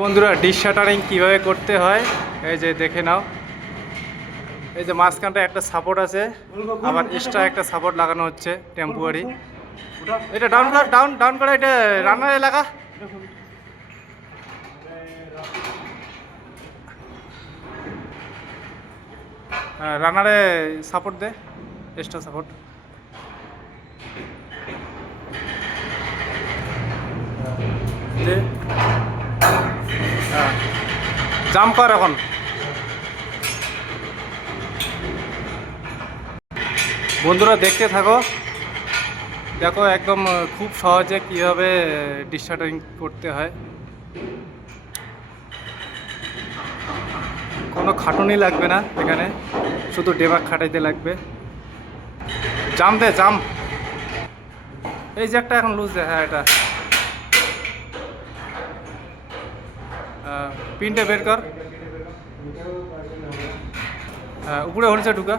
বন্ধুরা dish shuttering কীভাবে করতে হয় এই যে দেখে নাও। এই যে মাঝখানটা একটা সাপোর্ট আছে, আবার এক্সট্রা একটা সাপোর্ট লাগানো হচ্ছে টেম্পোরারি। এটা ডাউন কর, ডাউন ডাউন করে, এটা রান্নার এলাকা। হ্যাঁ, রানারে সাপোর্ট দে, এক্সট্রা সাপোর্ট। দে, হ্যাঁ জাম্প কর এখন। বন্ধুরা দেখতে থাকো, দেখো একদম খুব সহজে কীভাবে ডিশ শাটারিং করতে হয়। কোনো খাটুনি লাগবে না এখানে, শুধু ডেবাক খাটাইতে লাগবে। জাম দে, জাম। এই যে একটা এখন লুজ দে, হ্যাঁ এটা পিনটা বের কর। হ্যাঁ উপরে হলছে ঢুকা।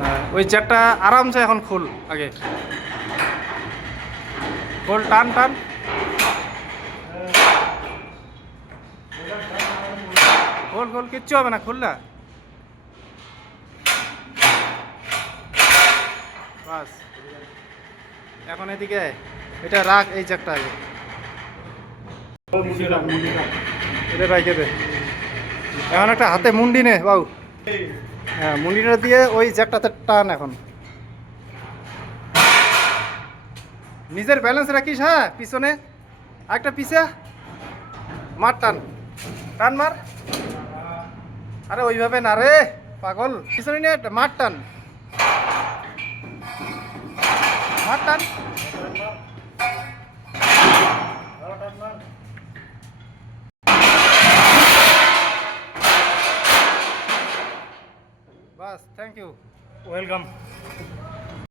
হ্যাঁ ওই জ্যাকটা আরামসে এখন খুল, আগে খোল, টান টান। খোল খোল, কিচ্ছু হবে না, খুল না। বাস এখন এদিকে এটা রাখ, এই জ্যাকটা আগে এটা রাখে দে। এখন একটা হাতে মুন্ডি নে বাবু। হ্যাঁ মুন্ডিটা দিয়ে ওই জ্যাকটাতে টান এখন। নিজের ব্যালেন্স রাখিস, হ্যাঁ পিছনে একটা পিছে মার, টান টান মার। আরে ওইভাবে না রে পাগল, পিছনে নিয়ে মার, টান মার, টান। বাস, থ্যাংক ইউ, ওয়েলকাম।